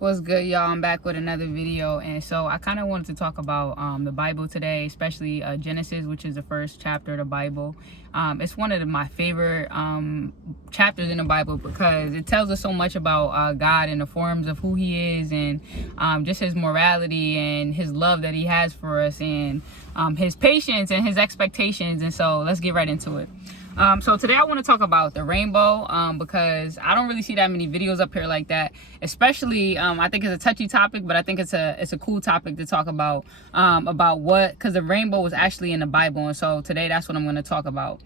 What's good, y'all? I'm back with another video, and so I kind of wanted to talk about the Bible today, especially Genesis, which is the first chapter of the Bible. It's one of my favorite chapters in the Bible because it tells us so much about God and the forms of who He is, and just His morality and His love that He has for us, and His patience and His expectations. And so let's get right into it. So today I want to talk about the rainbow because I don't really see that many videos up here like that. Especially, I think it's a touchy topic, but I think it's a cool topic to talk about because the rainbow was actually in the Bible, and so today that's what I'm going to talk about.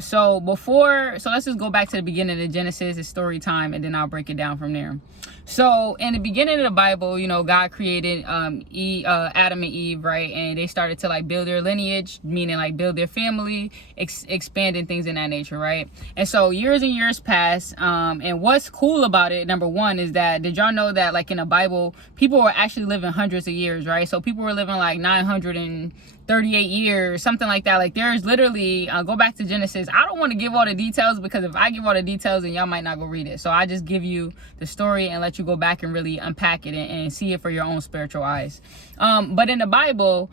So let's just go back to the beginning of Genesis, it's story time, and then I'll break it down from there. So in the beginning of the Bible, God created Adam and Eve, right? And they started to like build their lineage, meaning like build their family, expanding things in that nature, right? And so years and years passed. And what's cool about it, number one, is that did y'all know that like in the Bible, people were actually living hundreds of years, right? So people were living like 938 years, something like that. Like there's literally, go back to Genesis. I don't want to give all the details because if I give all the details, then y'all might not go read it. So I just give you the story and let you go back and really unpack it and see it for your own spiritual eyes. But in the Bible,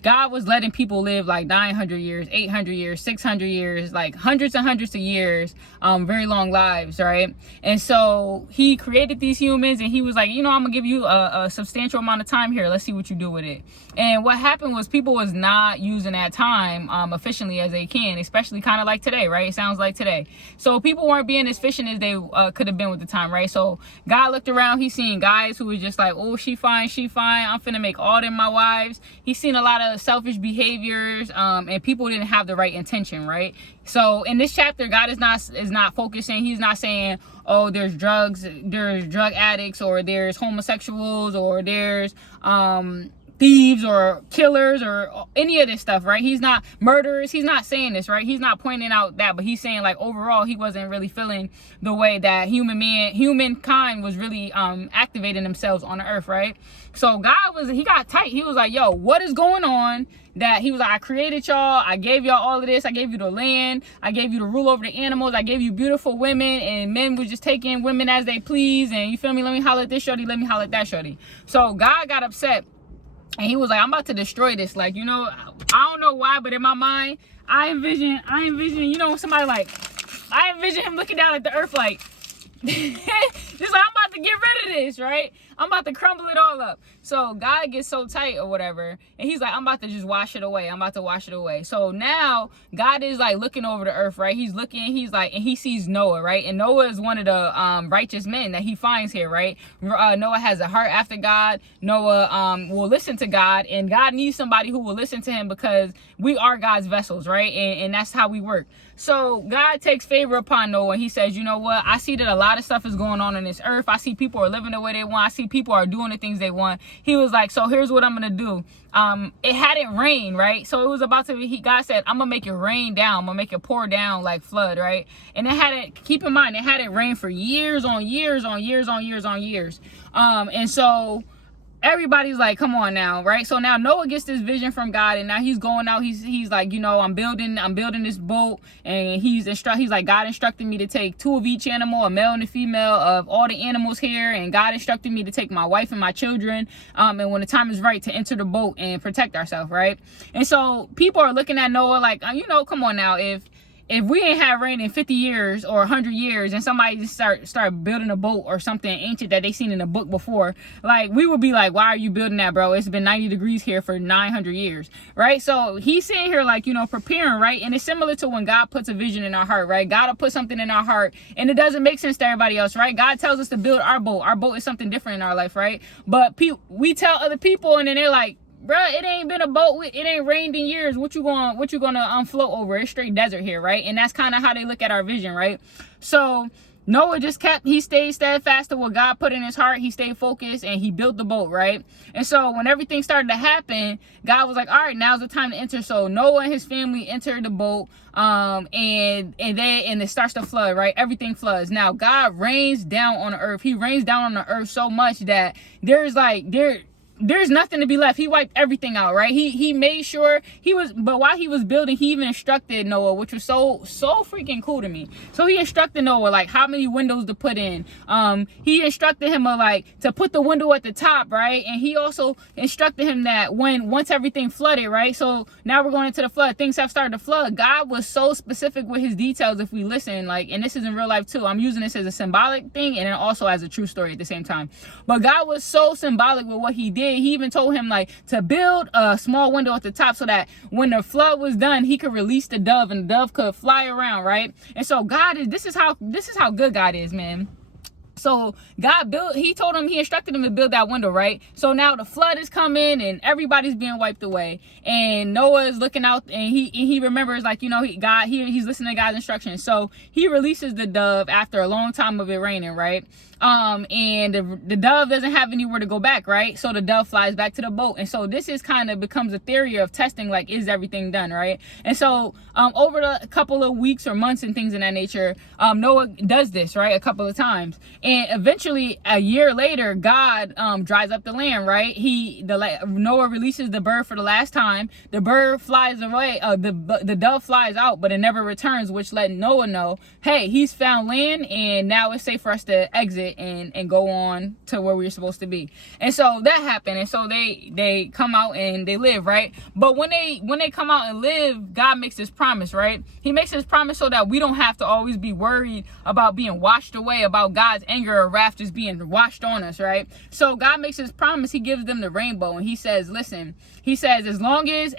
God was letting people live like 900 years, 800 years, 600 years, like hundreds and hundreds of years, very long lives, right? And so he created these humans and he was like, I'm gonna give you a substantial amount of time here. Let's see what you do with it. And what happened was people was not using that time efficiently as they can, especially kind of like today, right? It sounds like today. So people weren't being as efficient as they could have been with the time, right? So God looked around, he seen guys who was just like, oh, she fine, I'm finna make all them my wives. He's seen a lot of selfish behaviors, and people didn't have the right intention, right? So in this chapter, God is not focusing. He's not saying, oh, there's drug addicts, or there's homosexuals, or there's thieves or killers or any of this stuff, right? He's not murderers. He's not saying this, right? He's not pointing out that, but he's saying like overall he wasn't really feeling the way that humankind was really activating themselves on the earth, right? So he got tight. He was like, yo, what is going on? That he was like, I created y'all, I gave y'all all of this, I gave you the land, I gave you the rule over the animals, I gave you beautiful women, and men was just taking women as they please, and you feel me, let me holler at this shorty, let me holler at that shorty. So God got upset. And he was like, I'm about to destroy this. Like, I don't know why, but in my mind, I envision, somebody like, I envision him looking down at the earth like, just like, I'm about to get rid of this, right? I'm about to crumble it all up. So God gets so tight or whatever, and he's like, I'm about to just wash it away. I'm about to wash it away. So now God is like looking over the earth, right? He's looking, he's like, and he sees Noah, right? And Noah is one of the righteous men that he finds here, right? Noah has a heart after God. Noah will listen to God, and God needs somebody who will listen to him because we are God's vessels, right? And that's how we work. So God takes favor upon Noah. He says, you know what? I see that a lot of stuff is going on this earth. I see people are living the way they want. I see people are doing the things they want. He was like, so here's what I'm going to do. It hadn't rained, right? So it was about to, God said, I'm going to make it rain down. I'm going to make it pour down like flood, right? And keep in mind, it hadn't rained for years on years on years on years on years. And so everybody's like, come on now, right? So now Noah gets this vision from God, and now he's going out. He's like, I'm building this boat, and he's like, God instructed me to take 2 of each animal, a male and a female of all the animals here, and God instructed me to take my wife and my children, and when the time is right to enter the boat and protect ourselves, right? And so people are looking at Noah like, come on now, if we ain't had rain in 50 years or 100 years and somebody just start building a boat or something ancient that they seen in a book before, like we would be like, why are you building that, bro? It's been 90 degrees here for 900 years, right? So he's sitting here like, preparing, right? And it's similar to when God puts a vision in our heart, right? God will put something in our heart and it doesn't make sense to everybody else, right? God tells us to build our boat. Our boat is something different in our life, right? But we tell other people and then they're like, bruh, it ain't been a boat, it ain't rained in years. What you gonna float over? It's straight desert here, right? And that's kind of how they look at our vision, right? So Noah he stayed steadfast to what God put in his heart. He stayed focused and he built the boat, right? And so when everything started to happen, God was like, all right, now's the time to enter. So Noah and his family entered the boat, and it starts to flood, right? Everything floods. Now God rains down on the earth. He rains down on the earth so much that there's nothing to be left. He wiped everything out, right? He made sure but while he was building, he even instructed Noah, which was so freaking cool to me. So he instructed Noah like how many windows to put in. He instructed him like to put the window at the top, right? And he also instructed him that once everything flooded, right? So now we're going into the flood. Things have started to flood. God was so specific with his details if we listen, like, and this is in real life too. I'm using this as a symbolic thing and then also as a true story at the same time. But God was so symbolic with what he did. He even told him like to build a small window at the top so that when the flood was done, he could release the dove and the dove could fly around, right? And so this is how good God is, man. So he instructed him to build that window, right? So now the flood is coming and everybody's being wiped away. And Noah is looking out and he remembers, like, you know, he's listening to God's instructions. So he releases the dove after a long time of it raining, right? And the dove doesn't have anywhere to go back, right? So the dove flies back to the boat. And so this is kind of becomes a theory of testing, like, is everything done, right? And so over the couple of weeks or months and things in that nature, Noah does this, right, a couple of times. And eventually, a year later, God dries up the land, right? Noah releases the bird for the last time. The bird flies away. The dove flies out, but it never returns, which let Noah know, hey, he's found land, and now it's safe for us to exit and go on to where we're supposed to be. And so that happened. And so they come out and they live, right? But when they come out and live, God makes this promise, right? He makes this promise so that we don't have to always be worried about being washed away, about God's anger or wrath just being washed on us, right? So God makes this promise. He gives them the rainbow, and he says, listen, he says, as long as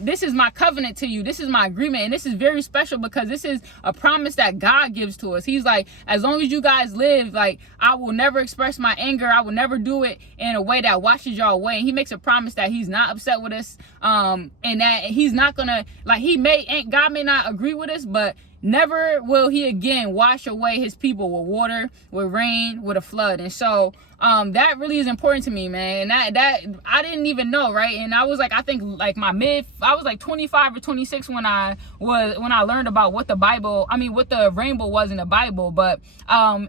this is my covenant to you, this is my agreement, and this is very special because this is a promise that God gives to us. He's like, as long as you guys live, like, I will never express my anger. I will never do it in a way that washes y'all away. And he makes a promise that he's not upset with us, and that he's not gonna, like, God may not agree with us, but never will he again wash away his people with water, with rain, with a flood. And so that really is important to me, man. And that I didn't even know, right? And I was like, I think like I was like 25 or 26 when I learned about what the rainbow was in the Bible. But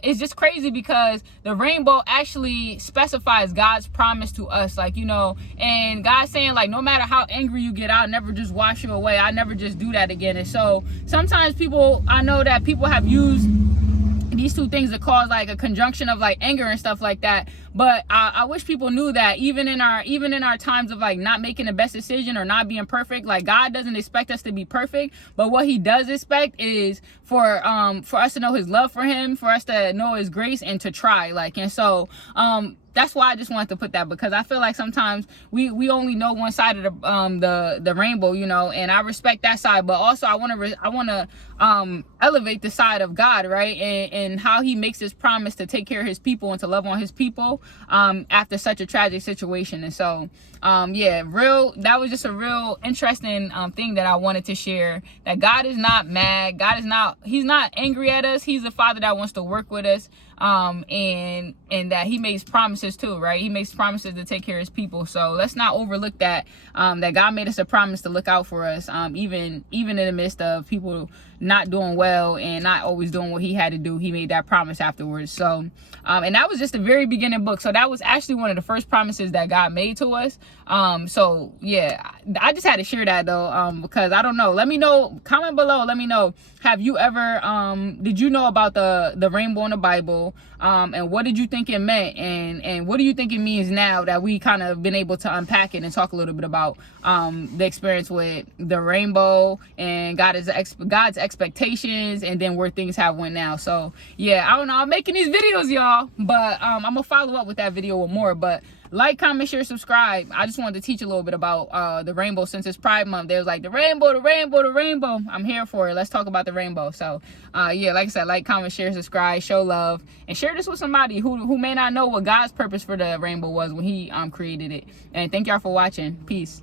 it's just crazy because the rainbow actually specifies God's promise to us, like, you know, and God's saying, like, no matter how angry you get, I'll never just wash you away. I never just do that again. And so sometimes I know that people have used these two things to cause like a conjunction of like anger and stuff like that. But I wish people knew that even in our times of like not making the best decision or not being perfect, like, God doesn't expect us to be perfect, but what he does expect is for us to know his love for him, for us to know his grace, and to try, like. And so that's why I just wanted to put that, because I feel like sometimes we only know one side of the rainbow, you know, and I respect that side, but also I want to elevate the side of God, right, and how he makes his promise to take care of his people and to love on his people after such a tragic situation. And so that was just a real interesting thing that I wanted to share, that God is not mad. He's not angry at us. He's a father that wants to work with us, and that he makes promises too, right? He makes promises to take care of his people. So let's not overlook that God made us a promise to look out for us, even in the midst of people not doing well and not always doing what he had to do. He made that promise afterwards. So and that was just the very beginning book. So that was actually one of the first promises that God made to us. So yeah, I just had to share that though, because I don't know. Let me know, comment below, let me know, have you ever did you know about the rainbow in the Bible, and what did you think it meant, and what do you think it means now that we kind of been able to unpack it and talk a little bit about the experience with the rainbow and God's expectations, and then where things have went now. So yeah, I don't know, I'm making these videos, y'all, but I'm gonna follow up with that video with more. But like, comment, share, subscribe. I just wanted to teach a little bit about the rainbow, since it's Pride Month. There's like the rainbow. I'm here for it. Let's talk about the rainbow. So yeah, like I said, like, comment, share, subscribe, show love, and share this with somebody who may not know what God's purpose for the rainbow was when he created it. And thank y'all for watching. Peace.